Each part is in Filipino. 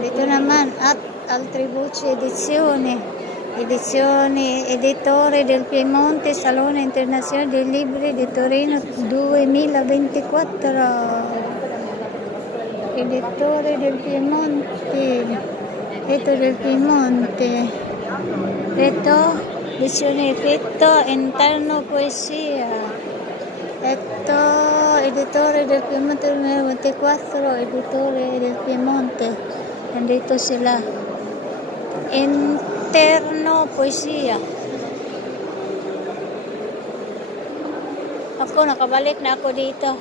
Dito naman at Altribucci Editore del Piemonte, Salone Internazionale dei Libri di Torino 2024. Editore del Piemonte, del Piemonte. Edizione effetto interno poesia. Editore del Piemonte 2024, editore del Piemonte. Nandito sila. Interno poesia. Ako, nakabalik na ako dito.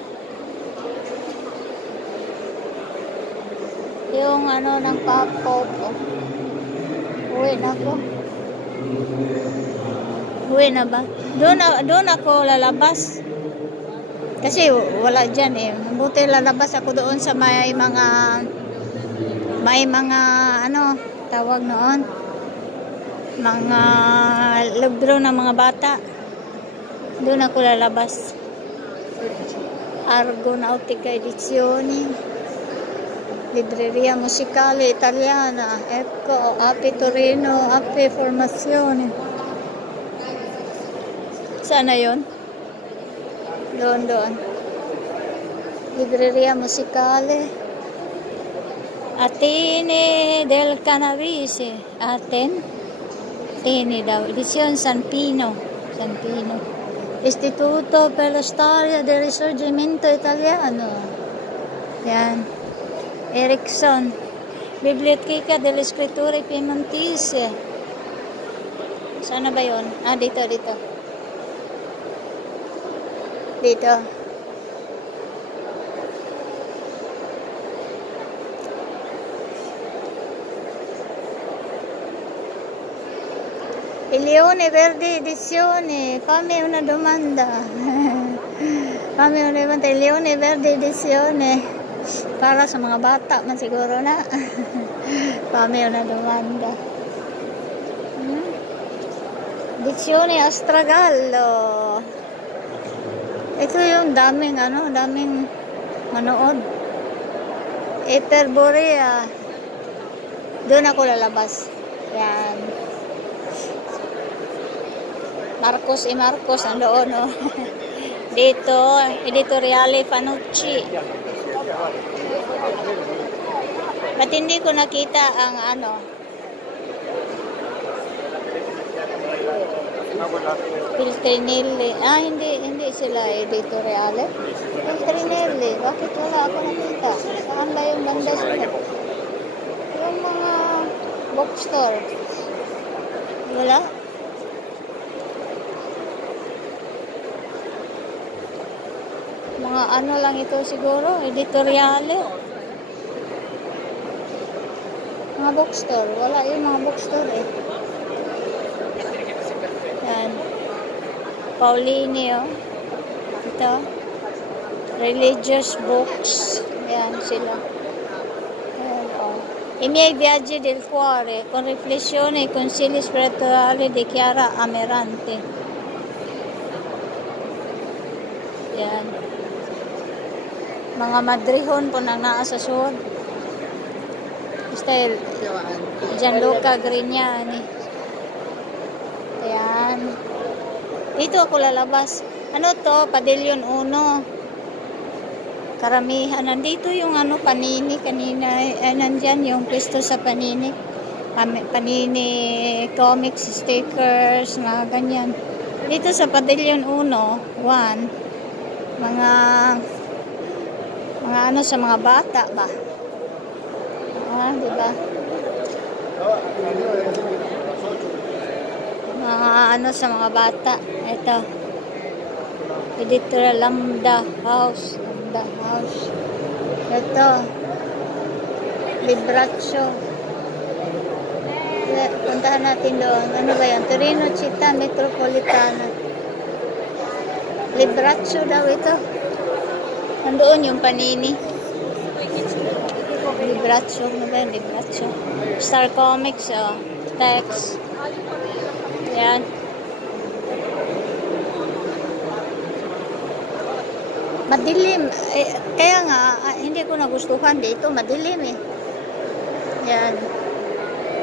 Yung ng pop-up. Uwi na ako. Uwi na ba? Doon ako lalabas. Kasi wala dyan eh. Buti lalabas ako doon sa may mga tawag noon. Mga libro ng mga bata. Doon ako lalabas. Argonautica Edizioni. Libreria Musicale Italiana. Ecco, Ape Torino, Ape Formazione. Sana yon? Doon. Libreria Musicale. Atene del Canavese. Atene daw. Edizione San Pino. Istituto per la Storia del Risorgimento Italiano. Yan. Erickson. Biblioteca delle Scritture Piemontese. Sana ba yun? Dito. Il Leone Verde Edizione, fammi una domanda. Il Leone Verde Edizione para sa mga bata man siguro na. Fammi una domanda. Edizione Astragallo. Ito yung daming manood. Eterborea. Doon ako lalabas. Yan. Marcos andoon, no? Dito, Editoriale Panucci. Ba't hindi ko nakita ang Piltrinelli. Hindi sila Editoriale. Piltrinelli. Bakit wala ako nakita? Saan ba yung banda sila? Yung mga bookstore. Wala? Mga lang ito siguro. Editoriale. Mga bookstore. Wala yung mga bookstore eh. Yan. Paulini, oh. Ito. Religious books. Yan sila. Yan, oh. I miei viaggi del cuore con riflessione e consigli spirituali di Chiara Amerante. Yan. Mga madrihon po nang naa sa suod. Basta Gianluca Grignani. Ayan. Dito ako lalabas. Ano to? Pavilion 1. Karamihan. Nandito yung Panini kanina. Nandyan yung pwesto sa Panini. Panini comics, stickers, mga ganyan. Dito sa Pavilion 1, mga sa mga bata ba? Diba? Mga sa mga bata. Ito. Editorial Lambda House. Ito. Libraccio. Puntahan natin doon. Ano ba yan? Torino Città Metropolitana. Libraccio daw ito. Nandoon yung Panini. Libraccio. Ano ba yung Libraccio? Star Comics. Text. Yan. Madilim. Kaya nga, hindi ko nagustuhan dito. Madilim eh. Yan.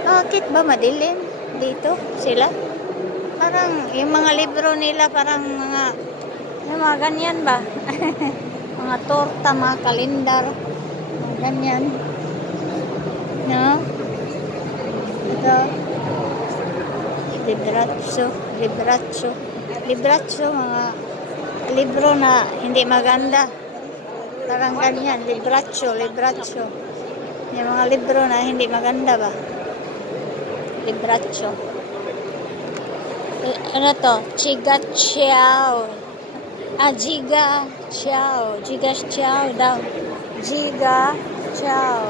Bakit ba madilim dito sila? Parang yung mga libro nila parang yung mga ganyan ba? Mga torta, mga kalendar. Ganyan. No? Ito. Libratso, mga libro na hindi maganda. Parang ganyan, libratso. Yung mga libro na hindi maganda ba? Libratso. Ano to? Jiga Chow daw. Jiga Chow.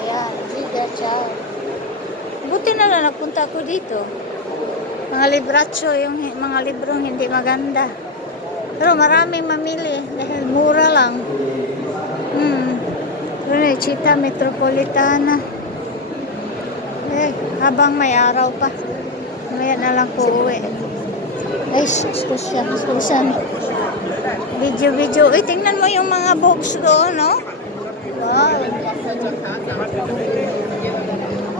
Ayan, Jiga Chow. Buti na lang nagpunta ako dito. Mga libratso, yung mga librong hindi maganda. Pero maraming mamili dahil mura lang. Chita Metropolitana. Habang may araw pa. Ngayon na lang po uwi. Ay, excuse. Video. Tingnan mo yung mga box doon, no? Wow.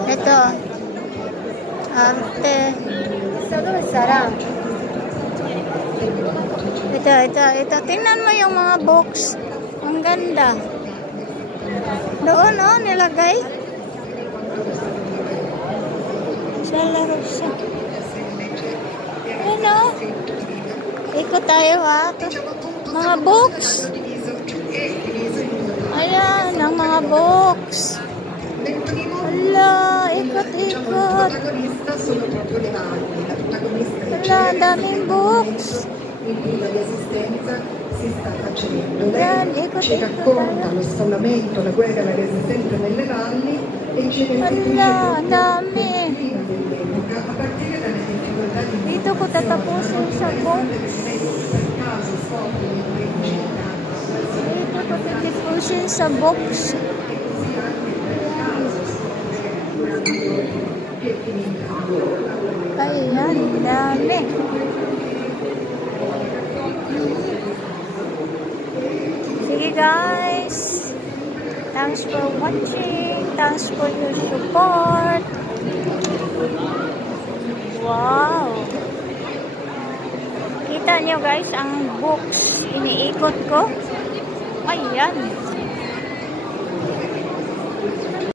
Ito. Arte. Sarang. Ito. Tingnan mo yung mga box. Ang ganda. Doon, no? Nilagay. Laro siya. Ano? Ikot tayo ha. Mga box. Ayan, ang mga box. Wala, ikot. Wala, daming box. Yan, ikot. Ci racconta lo sfondamento, la guerra e la resistenza nelle valli e ci Wala, dami. Dito ko tatapusin sa box. Ayan, dami. Sige guys. Thanks for watching. Thanks for your support. Wow. Kita nyo guys ang books iniikot ko. Ayan.